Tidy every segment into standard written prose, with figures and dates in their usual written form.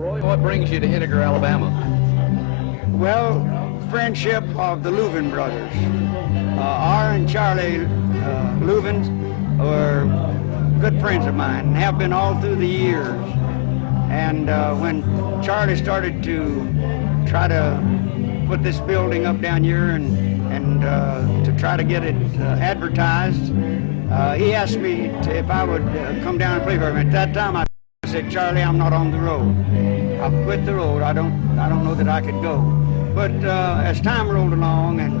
Roy, what brings you to Henagar, Alabama? Well, friendship of the Louvin brothers. R and Charlie Louvin were good friends of mine and have been all through the years. And when Charlie started to try to put this building up down here and to try to get it advertised, he asked me if I would come down and play for him. At that time, I said, Charlie, I'm not on the road. I've quit the road. I don't know that I could go. But as time rolled along, and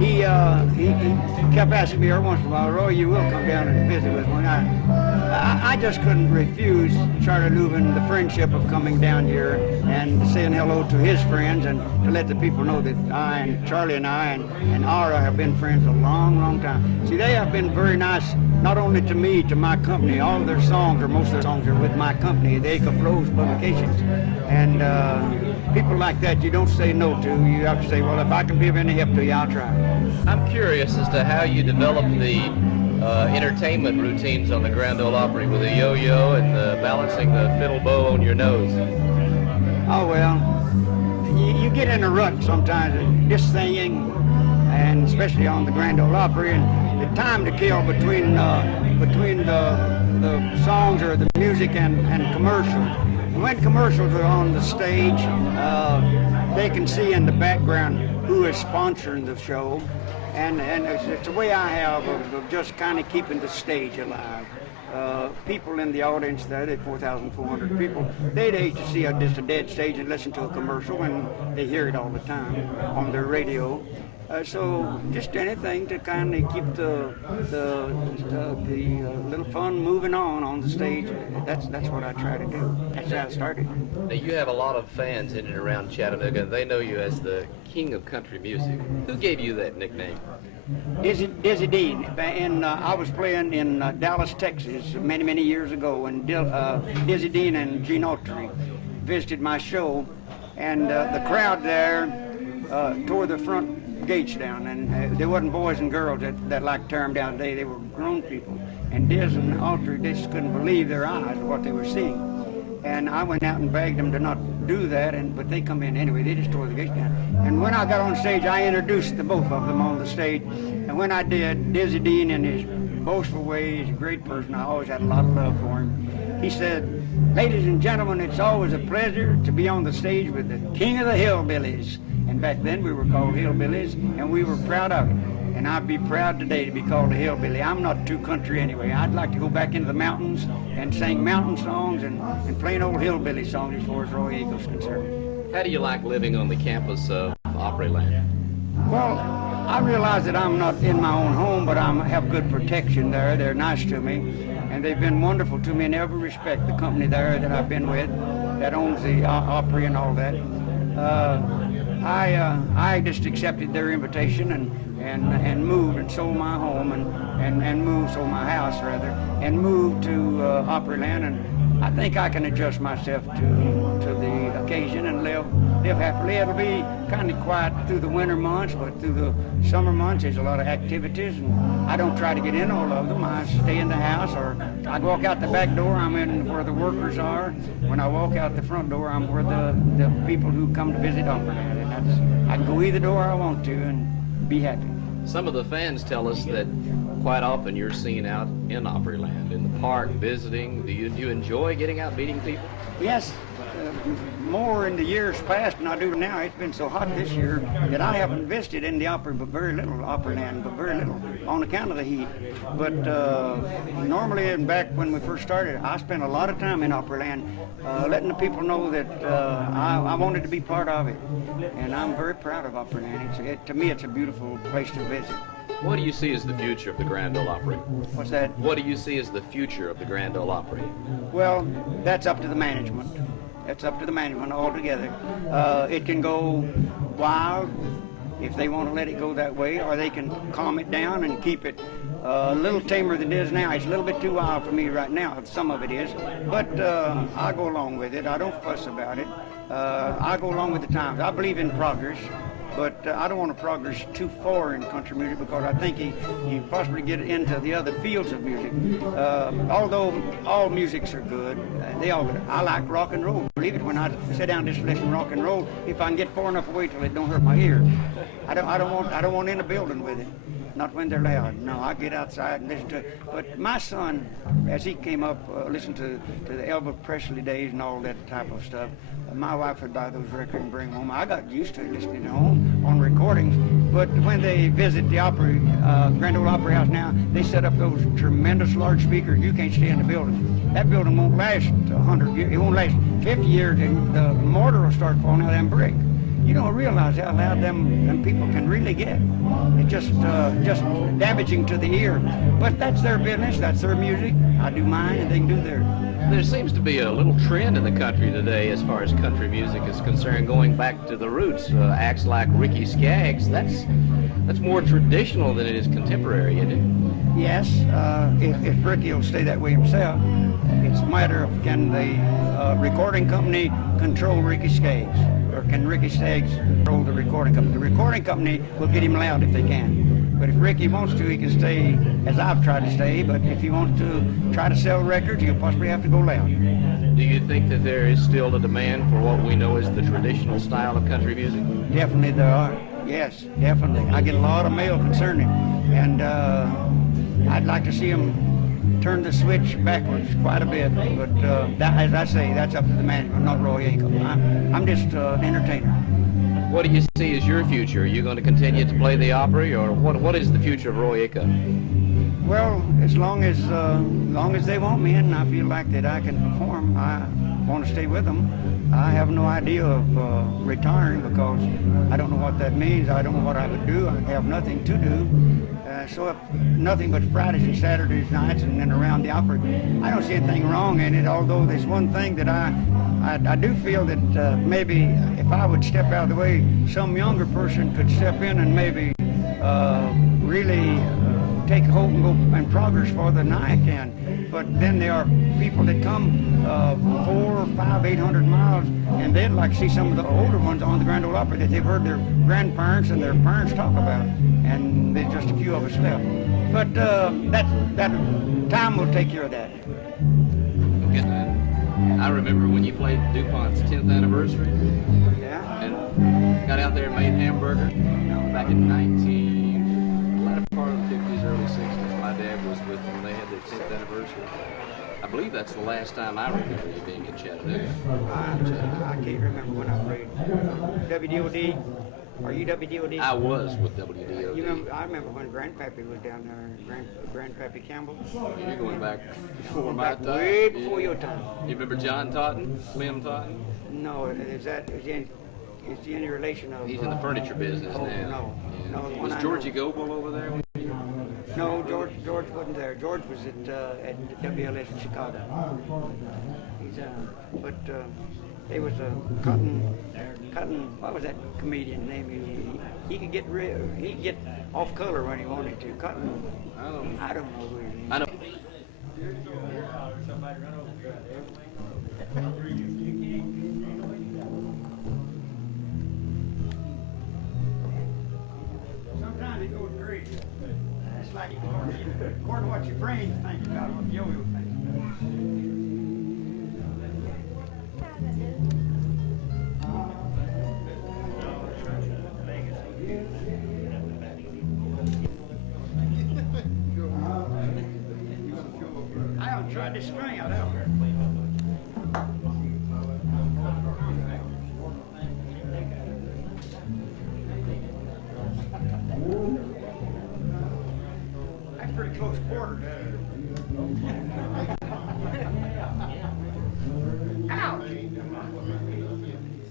he kept asking me every once in a while, Roy, you will come down and visit with me. I just couldn't refuse Charlie Louvin the friendship of coming down here and saying hello to his friends and to let the people know that I and Charlie and I and Ara have been friends a long, long time. See, they have been very nice, not only to me, to my company. All of their songs, or most of their songs, are with my company, the Acuff Publications. And people like that you don't say no to. You have to say, well, if I can be of any help to you, I'll try. I'm curious as to how you developed the entertainment routines on the Grand Ole Opry with the yo-yo and balancing the fiddle bow on your nose. Oh, well, you get in a rut sometimes, just singing, and especially on the Grand Ole Opry, and the time to kill between the songs or the music and commercials. When commercials are on the stage, they can see in the background who is sponsoring the show. And it's a way I have of just kind of keeping the stage alive. People in the audience there, they're 4,400 people, they'd hate to see just a dead stage and listen to a commercial, and they hear it all the time on their radio. So just anything to kind of keep the little fun moving on the stage. That's what I try to do. That's how I started. Now, you have a lot of fans in and around Chattanooga, and they know you as the king of country music. Who gave you that nickname? Dizzy Dean. And I was playing in Dallas, Texas many years ago, and Dizzy Dean and Gene Autry visited my show, and the crowd there tore the front gates down, and there wasn't boys and girls that like to tear them down today. They were grown people, and Diz and Autry, they just couldn't believe their eyes of what they were seeing. And I went out and begged them to not do that, but they come in anyway. They just tore the gates down. And when I got on stage, I introduced the both of them on the stage. And when I did, Dizzy Dean, in his boastful way, he's a great person. I always had a lot of love for him. He said, ladies and gentlemen, it's always a pleasure to be on the stage with the king of the hillbillies. And back then we were called hillbillies, and we were proud of it. And I'd be proud today to be called a hillbilly. I'm not too country anyway. I'd like to go back into the mountains and sing mountain songs and plain old hillbilly songs as far as Roy Acuff's concerned. How do you like living on the campus of Opryland? Well, I realize that I'm not in my own home, but I have good protection there. They're nice to me, and they've been wonderful to me in every respect. The company there that I've been with, that owns the Opry and all that, I just accepted their invitation and moved and sold my home sold my house rather, and moved to Opryland, and I think I can adjust myself to the occasion and live happily. It'll be kind of quiet through the winter months, but through the summer months there's a lot of activities, and I don't try to get in all of them. I stay in the house, or I walk out the back door, I'm in where the workers are. When I walk out the front door, I'm where the people who come to visit Opryland, and I can go either door I want to and be happy. Some of the fans tell us that quite often you're seen out in Opryland, in the park, visiting. Do you enjoy getting out meeting people? Yes, more in the years past than I do now. It's been so hot this year that I haven't visited in the Opryland, but very little, on account of the heat. But normally, and back when we first started, I spent a lot of time in Opryland, letting the people know that I wanted to be part of it. And I'm very proud of Opryland. To me, it's a beautiful place to visit. What do you see as the future of the Grand Ole Opry? What's that? What do you see as the future of the Grand Ole Opry? Well, that's up to the management. That's up to the management altogether. It can go wild if they want to let it go that way, or they can calm it down and keep it a little tamer than it is now. It's a little bit too wild for me right now. Some of it is, but I go along with it. I don't fuss about it. I go along with the times. I believe in progress. but I don't want to progress too far in country music because I think you possibly get into the other fields of music. Although all musics are good, they all good. I like rock and roll. Believe it, when I sit down just listen to rock and roll, if I can get far enough away till it don't hurt my ear, I don't want in a building with it. Not when they're loud. No, I get outside and listen to it. But my son, as he came up, listened to the Elvis Presley days and all that type of stuff, my wife would buy those records and bring them home. I got used to it listening at home on recordings. But when they visit the Opry, Grand Ole Opry House now, they set up those tremendous large speakers. You can't stay in the building. That building won't last 100 years. It won't last 50 years, and the mortar will start falling out of them bricks. You don't realize how loud them people can really get. It's just damaging to the ear. But that's their business. That's their music. I do mine, and they can do theirs. There seems to be a little trend in the country today as far as country music is concerned, going back to the roots. Acts like Ricky Skaggs, that's more traditional than it is contemporary, isn't it? Yes, if Ricky will stay that way himself. It's a matter of can the recording company control Ricky Skaggs, or can Ricky Skaggs control the recording company? The recording company will get him loud if they can. But if Ricky wants to, he can stay as I've tried to stay. But if he wants to try to sell records, he'll possibly have to go loud. Do you think that there is still a demand for what we know as the traditional style of country music? Definitely there are. Yes, definitely. I get a lot of mail concerning it. And I'd like to see him turn the switch backwards quite a bit. But as I say, that's up to the management, not Roy Acuff. I'm just an entertainer. What do you see as your future? Are you going to continue to play the Opry, or what is the future of Roy Acuff? Well, as long as they want me and I feel like that I can perform, I want to stay with them. I have no idea of retiring because I don't know what that means. I don't know what I would do. I have nothing to do. So if nothing but Fridays and Saturdays nights and then around the Opry, I don't see anything wrong in it, although there's one thing that I do feel that maybe if I would step out of the way, some younger person could step in and maybe really take hold and go and progress farther than I can. But then there are people that come 400, 500, 800 miles, and they'd like to see some of the older ones on the Grand Ole Opry that they've heard their grandparents and their parents talk about. And there's just a few of us left. But that time will take care of that. I remember when you played DuPont's 10th anniversary. Yeah. And got out there and made hamburger back in latter part of the 50s, early 60s. My dad was with them when they had their 10th anniversary. I believe that's the last time I remember you being in Chattanooga. I can't remember when I played. WDOD? Are you WDOD? I was with WDOD. I remember when Grandpappy was down there, Grandpappy Campbell. You're going back before my time. Way before your time. You remember John Totten, Slim Totten? No, is he any relation of... He's in the furniture business now. No. Was Georgie Goebel over there? No, George wasn't there. George was at WLS in Chicago. He's there was a cotton. What was that comedian name? He could get off color when he wanted to. Cotton. I don't know who he is. I know. Sometimes it goes crazy. It's like according to what your brain thinks about what yo-yo thinks. I haven't tried this string out ever. That's pretty close quarters. Ouch!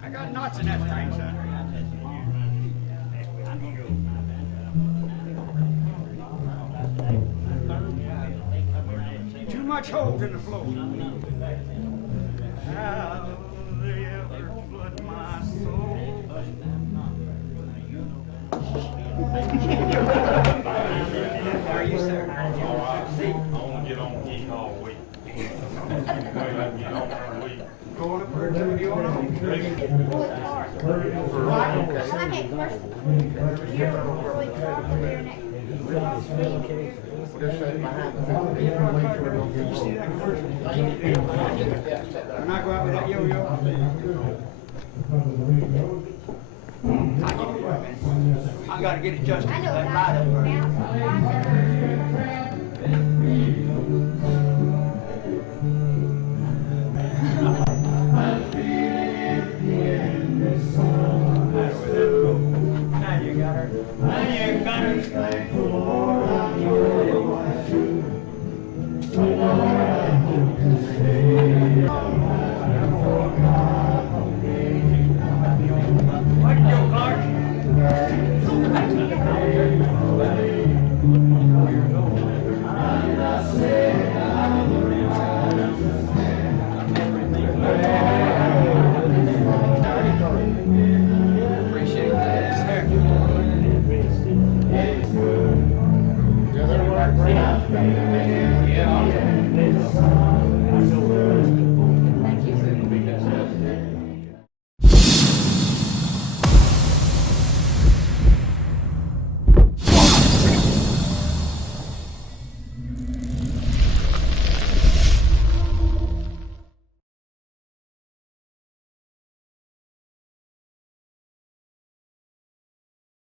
I got knots in that string, son. Too much holes in the floor. How they ever flood my soul. How are you, sir? See? I want to get on heat all week. Get on every week. Going up for Okay, first, you're Roy Acuff, and you're next. When I go out with that yo-yo, I gotta get adjusted I to know that about light up there. Now you got her. Now you got her. Where'd you go, Clark? Appreciate that. Yeah.